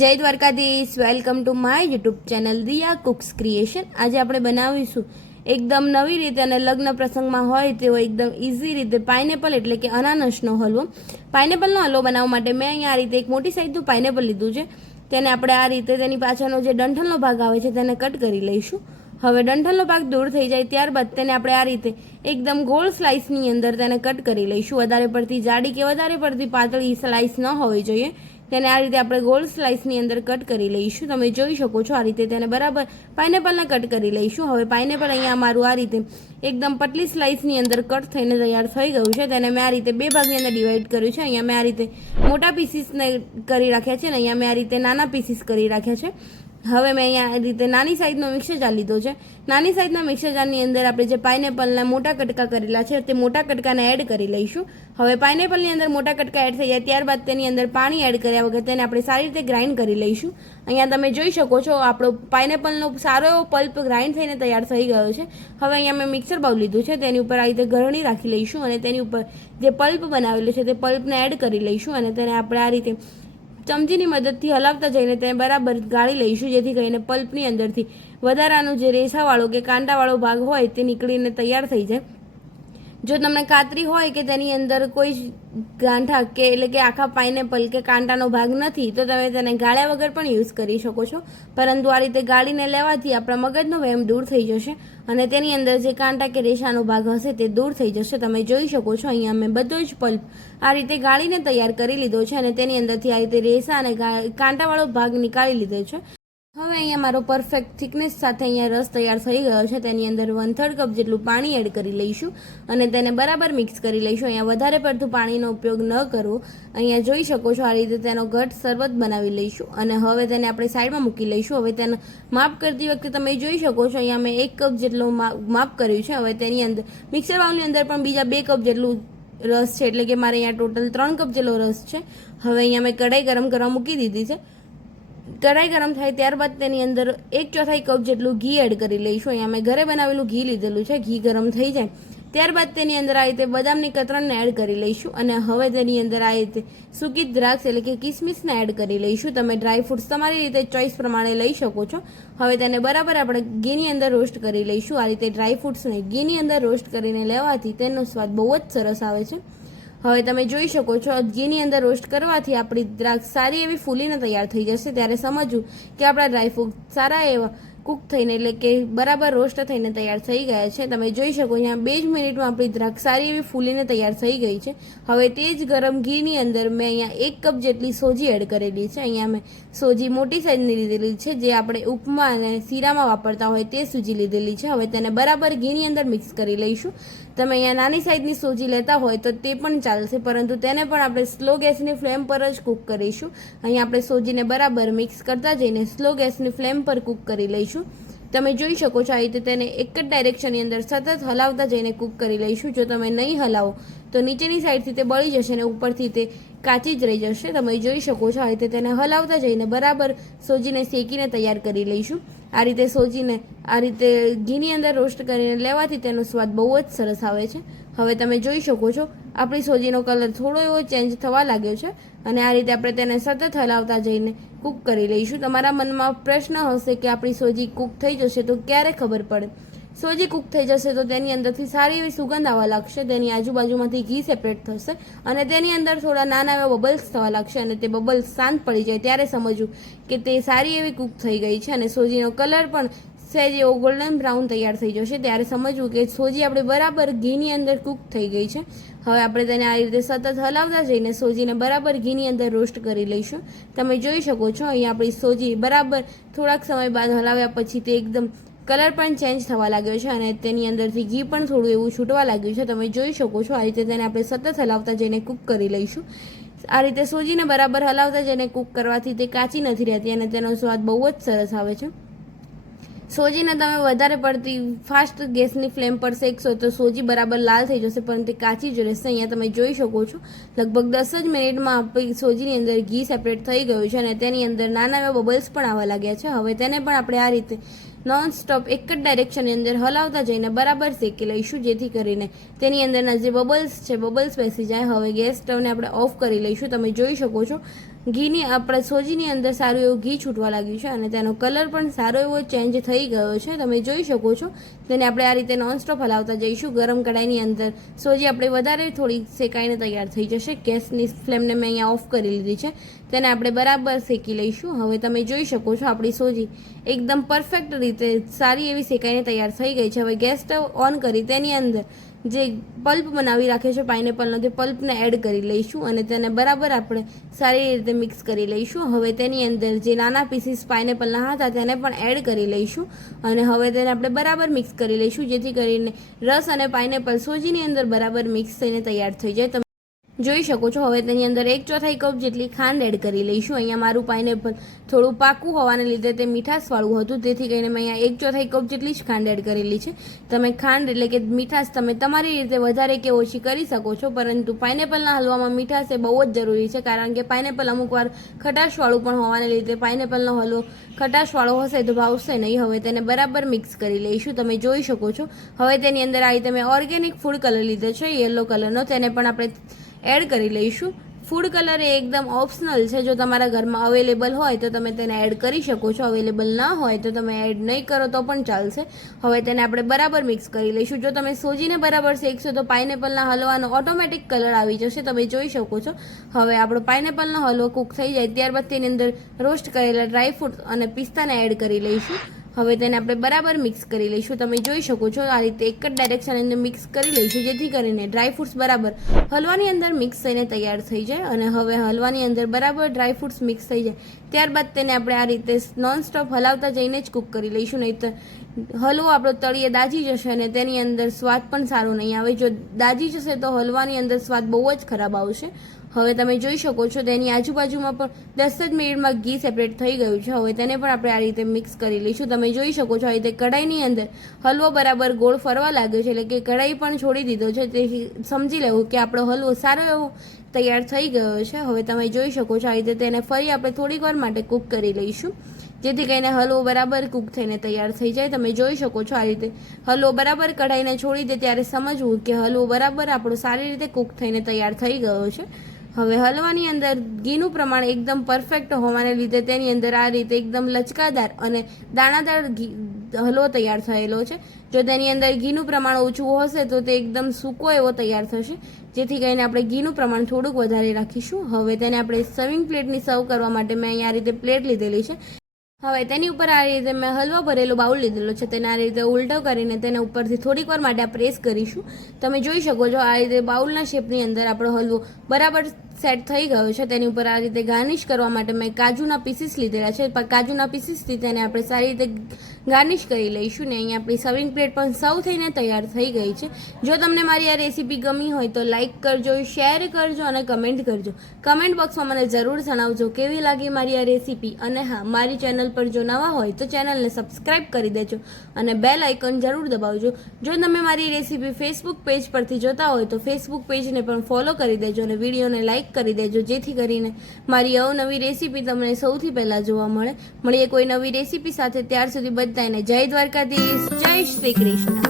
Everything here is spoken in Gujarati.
જય Dwarkadhish. Welcome to my YouTube channel Riya cooks creation આજે આપણે બનાવીશું એકદમ નવી રીતે અને લગ્ન પ્રસંગમાં હોય તેવો એકદમ ઇઝી રીતે પાઇનેપલ એટલે કે અનાનસનો હલવો. પાઇનેપલનો હલવો બનાવવા માટે મેં અહીંયા આ રીતે એક મોટી સાઈઝનું પાઇનેપલ લીધું છે. તેને આપણે આ રીતે તેની પાછળનો જે ડંઠલનો ભાગ આવે છે તેને કટ કરી લઈશું. હવે ડંઠલનો ભાગ દૂર થઈ જાય ત્યારબાદ તેને આપણે આ રીતે એકદમ ગોળ સ્લાઇસની અંદર તેને કટ કરી લઈશું. વધારે પડતી જાડી કે વધારે પડતી પાતળી સ્લાઇસ ન હોવી જોઈએ. તેને આ રીતે આપણે ગોલ સ્લાઇસની અંદર કટ કરી લઈશું. તમે જોઈ શકો છો આ રીતે તેને બરાબર પાઇનેપલને કટ કરી લઈશું. હવે પાઇનેપલ અહીંયા મારું આ રીતે એકદમ પતલી સ્લાઇસની અંદર કટ થઈને તૈયાર થઈ ગયું છે. તેને મેં આ રીતે બે ભાગની અંદર ડિવાઈડ કર્યું છે. અહીંયા મેં આ રીતે મોટા પીસીસને કરી રાખ્યા છે અને અહીંયા મેં આ રીતે નાના પીસીસ કરી રાખ્યા છે. હવે મેં અહીંયા આ રીતે નાની સાઇઝનો મિક્સર જાર લીધો છે. નાની સાઇઝના મિક્સર જારની અંદર આપણે જે પાઇનેપલના મોટા કટકા કરેલા છે, તે મોટા કટકાને એડ કરી લઈશું. હવે પાઇનેપલની અંદર મોટા કટકા એડ થઈ જાય ત્યારબાદ તેની અંદર પાણી એડ કર્યા વગર તેને આપણે સારી રીતે ગ્રાઇન્ડ કરી લઈશું. અહીંયા તમે જોઈ શકો છો, આપણો પાઇનેપલનો સારો એવો પલ્પ ગ્રાઇન્ડ થઈને તૈયાર થઈ ગયો છે. હવે અહીંયા મેં મિક્સર બાઉલ લીધું છે, તેની ઉપર આ રીતે ગરણી રાખી લઈશું અને તેની ઉપર જે પલ્પ બનાવેલું છે, તે પલ્પને એડ કરી લઈશું અને તેને આપણે આ રીતે ચમચીની મદદથી હલાવતા જઈને તેને બરાબર ગાળી લઈશું, જેથી કરીને પલ્પની અંદરથી વધારાનો જે રેસાવાળો કે કાંટાવાળો ભાગ હોય તે નીકળીને તૈયાર થઈ જાય. જો તમને કાતરી હોય કે તેની અંદર કોઈ ગાંઠા કે એટલે કે આખા પાઇનેપલ કે કાંટાનો ભાગ નથી, તો તમે તેને ગાળ્યા વગર પણ યુઝ કરી શકો છો. પરંતુ આ રીતે ગાળીને લેવાથી આપણા મગજનો વહેમ દૂર થઈ જશે અને તેની અંદર જે કાંટા કે રેશાનો ભાગ હશે તે દૂર થઈ જશે. તમે જોઈ શકો છો, અહીંયા મેં બધો જ પલ્પ આ રીતે ગાળીને તૈયાર કરી લીધો છે અને તેની અંદરથી આ રીતે રેસા અને કાંટાવાળો ભાગ નીકાળી લીધો છે. હવે અહીંયા મારો પરફેક્ટ થિકનેસ સાથે અહીંયા રસ તૈયાર થઈ ગયો છે. તેની અંદર વન થર્ડ કપ જેટલું પાણી એડ કરી લઈશું અને તેને બરાબર મિક્સ કરી લઈશું. અહીંયા વધારે પડતું પાણીનો ઉપયોગ ન કરવો અહીંયા જોઈ શકો છો આ રીતે તેનો ઘટ શરબત બનાવી લઈશું અને હવે તેને આપણે સાઈડમાં મૂકી લઈશું. હવે તેને માપ કરતી વખતે તમે જોઈ શકો છો અહીંયા મેં એક કપ જેટલું માપ કર્યું છે. હવે તેની અંદર મિક્સર બાઉલની અંદર પણ બીજા બે કપ જેટલું રસ છે. એટલે કે મારે અહીંયા ટોટલ ત્રણ કપ જેટલો રસ છે. હવે અહીંયા મેં કઢાઈ ગરમ કરવા મૂકી દીધી છે. કઢાઈ ગરમ થાય ત્યારબાદ તેની અંદર એક ચોથાઈ કપ જેટલું ઘી એડ કરી લઈશું. અહીંયા મેં ઘરે બનાવેલું ઘી લીધેલું છે. ઘી ગરમ થઈ જાય. ત્યારબાદ તેની અંદર આ રીતે બદામની કતરણને એડ કરી લઈશું અને હવે તેની અંદર આ રીતે સૂકી દ્રાક્ષ એટલે કે કિસમિસને એડ કરી લઈશું. તમે ડ્રાય ફ્રૂટ્સ તમારી રીતે ચોઈસ પ્રમાણે લઈ શકો છો. હવે તેને બરાબર આપણે ઘીની અંદર રોસ્ટ કરી લઈશું. આ રીતે ડ્રાય ફ્રૂટ્સને ઘીની અંદર રોસ્ટ કરીને લેવાથી તેનો સ્વાદ બહુ જ સરસ આવે છે. હવે તમે જોઈ શકો છો ઘીની અંદર રોસ્ટ કરવાથી આપણી દ્રાક્ષ સારી એવી ફૂલીને તૈયાર થઈ જશે. ત્યારે સમજવું કે આપણા ડ્રાયફ્રૂટ સારા એવા કૂક થઈને એટલે કે બરાબર રોસ્ટ થઈને તૈયાર થઈ ગયા છે. તમે જોઈ શકો અહીંયા બે જ મિનિટમાં આપણી દ્રાક્ષ સારી એવી ફૂલીને તૈયાર થઈ ગઈ છે. હવે તે જ ગરમ ઘીની અંદર મેં અહીંયા એક કપ જેટલી સોજી એડ કરેલી છે. અહીંયા મેં સોજી મોટી સાઇઝની લીધેલી છે. જે આપણે ઉપમા અને શીરામાં વાપરતા હોય તે સૂજી લીધેલી છે. હવે તેને બરાબર ઘીની અંદર મિક્સ કરી લઈશું. તમે અહીંયા નાની સાઈઝની સોજી લેતા હોય તો તે પણ ચાલશે, પરંતુ તેને પણ આપણે સ્લો ગેસની ફ્લેમ પર જ કૂક કરીશું. અહીંયા આપણે સોજીને બરાબર મિક્સ કરતા જઈને સ્લો ગેસની ફ્લેમ પર કૂક કરી લઈશું. તમે જોઈ શકો છો આ રીતે તેને એક જ ડાયરેક્શનની અંદર સતત હલાવતા જઈને કૂક કરી લઈશું. જો તમે નહીં હલાવો, તો નીચેની સાઈડથી તે બળી જશે અને ઉપરથી તે કાચી જ રહી જશે. તમે જોઈ શકો છો આ રીતે તેને હલાવતા જઈને બરાબર સોજીને શેકીને તૈયાર કરી લઈશું. આ રીતે સોજીને, આ રીતે ઘીની અંદર રોસ્ટ કરીને લેવાથી તેનો સ્વાદ બહુ જ સરસ આવે છે. હવે તમે જોઈ શકો છો, આપણી સોજીનો કલર થોડો એવો ચેન્જ થવા લાગ્યો છે અને આ રીતે આપણે તેને સતત હલાવતા જઈને કૂક કરી લઈશું. તમારા મનમાં પ્રશ્ન હશે કે આપણી સોજી કૂક થઈ જશે તો ક્યારે ખબર પડે? સોજી કૂક થઈ જશે તો તેની અંદરથી સારી એવી સુગંધ આવવા લાગશે, તેની આજુબાજુમાંથી ઘી સેપરેટ થશે અને તેની અંદર થોડા નાના એવા બબલ્સ થવા લાગશે અને તે બબલ્સ શાંત પડી જાય ત્યારે સમજવું કે તે સારી એવી કૂક થઈ ગઈ છે અને સોજીનો કલર પણ સહેજ એવો ગોલ્ડન બ્રાઉન તૈયાર થઈ જશે. ત્યારે સમજવું કે સોજી આપણે બરાબર ઘીની અંદર કૂક થઈ ગઈ છે. હવે આપણે તેને આ રીતે સતત હલાવતા જઈને સોજીને બરાબર ઘીની અંદર રોસ્ટ કરી લઈશું. તમે જોઈ શકો છો અહીં આપણી સોજી બરાબર થોડાક સમય બાદ હલાવ્યા પછી તે એકદમ કલર પણ ચેન્જ થવા લાગ્યો છે અને તેની અંદરથી ઘી પણ થોડું એવું છૂટવા લાગ્યું છે. તમે જોઈ શકો છો, આ રીતે તેને આપણે સતત હલાવતા જઈને કૂક કરી લઈશું. આ રીતે સોજીને બરાબર હલાવતા જઈને કૂક કરવાથી તે કાચી નથી રહેતી અને તેનો સ્વાદ બહુ જ સરસ આવે છે. સોજીને તમે વધારે પડતી ફાસ્ટ ગેસની ફ્લેમ પર શેકશો તો સોજી બરાબર લાલ થઈ જશે પણ તે કાચી જ રહેશે. અહીંયા તમે જોઈ શકો છો, લગભગ દસ જ મિનિટમાં સોજીની અંદર ઘી સેપરેટ થઈ ગયું છે અને તેની અંદર નાના એવા બબલ્સ પણ આવવા લાગ્યા છે. હવે તેને પણ આપણે આ રીતે નોન સ્ટોપ એક જ ડાયરેક્શનની અંદર હલાવતા જઈને બરાબર શેકી લઈશું, જેથી કરીને તેની અંદરના જે બબલ્સ છે બબલ્સ બેસી જાય. હવે ગેસ સ્ટવને આપણે ઓફ કરી લઈશું. તમે જોઈ શકો છો ઘીની આપણે સોજીની અંદર સારું એવું ઘી છૂટવા લાગ્યું છે અને તેનો કલર પણ સારો એવો ચેન્જ થઈ ગયો છે. તમે જોઈ શકો છો. તેને આપણે આ રીતે નોનસ્ટોપ હલાવતા જઈશું. ગરમ કડાઈની અંદર સોજી આપણે વધારે થોડી શેકાઈને તૈયાર થઈ જશે. ગેસની ફ્લેમને મેં અહીંયા ઓફ કરી લીધી છે. તેને આપણે બરાબર શેકી લઈશું. હવે તમે જોઈ શકો છો આપણી સોજી એકદમ પરફેક્ટ રીતે સારી એવી શેકાઈને તૈયાર થઈ ગઈ છે. હવે ગેસ સ્ટવ ઓન કરી તેની અંદર જે પલ્પ બનાવી રાખ્યો છે પાઇનેપલનો, તે પલ્પને એડ કરી લઈશું અને તેને બરાબર આપણે સારી રીતે મિક્સ કરી લઈશું. હવે તેની અંદર જે નાના પીસીસ પાઇનેપલના હતા તેને પણ એડ કરી લઈશું અને હવે તેને આપણે બરાબર મિક્સ કરી લઈશું, જેથી કરીને રસ અને પાઇનેપલ સોજીની અંદર બરાબર મિક્સ થઈને તૈયાર થઈ જાય. જોઈ શકો છો. હવે તેની અંદર એક ચોથાઈ કપ જેટલી ખાંડ એડ કરી લઈશું. અહીંયા મારું પાઇનેપલ થોડું પાકું હોવાને લીધે તે મીઠાશવાળું હતું. તેથી કરીને મેં અહીંયા એક ચોથાઈ કપ જેટલી જ ખાંડ એડ કરેલી છે. તમે ખાંડ એટલે કે મીઠાશ તમે તમારી રીતે વધારે કે ઓછી કરી શકો છો. પરંતુ પાઇનેપલના હલવામાં મીઠાશ એ બહુ જ જરૂરી છે. કારણ કે પાઇનેપલ અમુક વાર ખટાશવાળું પણ હોવાને લીધે પાઇનેપલનો હલવો ખટાશવાળો હશે તો ભાવશે નહીં. હવે તેને બરાબર મિક્સ કરી લઈશું. તમે જોઈ શકો છો. હવે તેની અંદર આવી તમે ઓર્ગેનિક ફૂડ કલર લીધો છે. યલો કલરનો તેને પણ આપણે એડ કરી લઈશું. ફૂડ કલર એ એકદમ ઓપ્શનલ છે. જો તમારા ઘરમાં અવેલેબલ હોય તો તમે તેને એડ કરી શકો છો. અવેલેબલ ના હોય તો તમે એડ નહીં કરો તો પણ ચાલશે. હવે તેને આપણે બરાબર મિક્સ કરી લઈશું. જો તમે સોજીને બરાબર શેકશો તો પાઇનેપલના હલવાનો ઓટોમેટિક કલર આવી જશે. તમે જોઈ શકો છો. હવે આપણો પાઇનેપલનો હલવો કૂક થઈ જાય. ત્યારબાદ તેની અંદર રોસ્ટ કરેલા ડ્રાયફ્રૂટ અને પિસ્તાને એડ કરી લઈશું. હવે તેને આપણે બરાબર મિક્સ કરી લઈશું. તમે જોઈ શકો છો આ રીતે એક જ ડાયરેક્શન અંદર મિક્સ કરી લઈશું, જેથી કરીને ડ્રાયફ્રૂટ્સ બરાબર હલવાની અંદર મિક્સ થઈને તૈયાર થઈ જાય અને હવે હલવાની અંદર બરાબર ડ્રાયફ્રૂટ્સ મિક્સ થઈ જાય. ત્યારબાદ તેને આપણે આ રીતે નોનસ્ટોપ હલાવતા જઈને જ કૂક કરી લઈશું. નહીં તો હલવો આપણો તળિયે દાજી જશે અને તેની અંદર સ્વાદ પણ સારો નહીં આવે. જો દાજી જશે તો હલવાની અંદર સ્વાદ બહુ જ ખરાબ આવશે. હવે તમે જોઈ શકો છો તેની આજુબાજુમાં પણ દસ જ મિનિટમાં ઘી સેપરેટ થઈ ગયું છે. હવે તેને પણ આપણે આ રીતે મિક્સ કરી લઈશું. તમે જોઈ શકો છો આ રીતે કઢાઈની અંદર હલવો બરાબર ગોળ ફરવા લાગ્યો છે એટલે કે કઢાઈ પણ છોડી દીધો છે. તેથી સમજી લેવું કે આપણો હલવો સારો એવો તૈયાર થઈ ગયો છે. હવે તમે જોઈ શકો છો આ રીતે તેને ફરી આપણે થોડીક વાર માટે કૂક કરી લઈશું. જેથી કરીને હલવો બરાબર કૂક થઈને તૈયાર થઈ જાય. તમે જોઈ શકો છો આ રીતે હલવો બરાબર કઢાઈને છોડી દે ત્યારે સમજવું કે હલવો બરાબર આપણો સારી રીતે કૂક થઈને તૈયાર થઈ ગયો છે. હવે હલવાની અંદર ઘીનું પ્રમાણ એકદમ પરફેક્ટ હોવાને લીધે તેની અંદર આ રીતે એકદમ લચકાદાર અને દાણાદાર ઘી હલવો તૈયાર થયેલો છે. જો તેની અંદર ઘીનું પ્રમાણ ઓછું હશે તો તે એકદમ સૂકો એવો તૈયાર થશે. જેથી કરીને આપણે ઘીનું પ્રમાણ થોડુંક વધારે રાખીશું. હવે તેને આપણે સર્વિંગ પ્લેટની સર્વ કરવા માટે મેં અહીંયા આ રીતે પ્લેટ લીધેલી છે. હવે તેની ઉપર આ રીતે મેં હલવો ભરેલો બાઉલ લીધેલો છે. તેને આ રીતે ઉલટો કરીને તેને ઉપરથી થોડીક વાર માટે આ પ્રેસ કરીશું. તમે જોઈ શકો છો આ રીતે બાઉલના શેપની અંદર આપણો હલવો બરાબર સેટ થઈ ગયો છે, તેની ઉપર આ રીતે ગાર્નિશ કરવા માટે મેં કાજુના પીસીસ લીધેલા છે. કાજુના પીસીસથી તેને આપણે સારી રીતે ગાર્નિશ કરી લઈશું ને અહીંયા આપણી સર્વિંગ પ્લેટ પણ સર્વ થઈને તૈયાર થઈ ગઈ છે. જો તમને મારી આ રેસીપી ગમી હોય તો લાઇક કરજો શેર કરજો અને કમેન્ટ કરજો. કમેન્ટ બોક્સમાં મને જરૂર જણાવજો કેવી લાગી મારી આ રેસીપી અને હા, મારી ચેનલ પર જો નવા હોય તો ચેનલને સબસ્ક્રાઇબ કરી દેજો અને બેલ આઇકન જરૂર દબાવજો. જો તમે મારી રેસીપી ફેસબુક પેજ પરથી જોતા હોય તો ફેસબુક પેજને પણ ફોલો કરી દેજો અને વિડીયોને કરી દેજો. જેથી કરીને મારી અવનવી રેસીપી તમને સૌથી પહેલાં જોવા મળે. મળીએ કોઈ નવી રેસીપી સાથે. ત્યાર સુધી બધાને જય દ્વારકાધીશ. જય શ્રી કૃષ્ણ.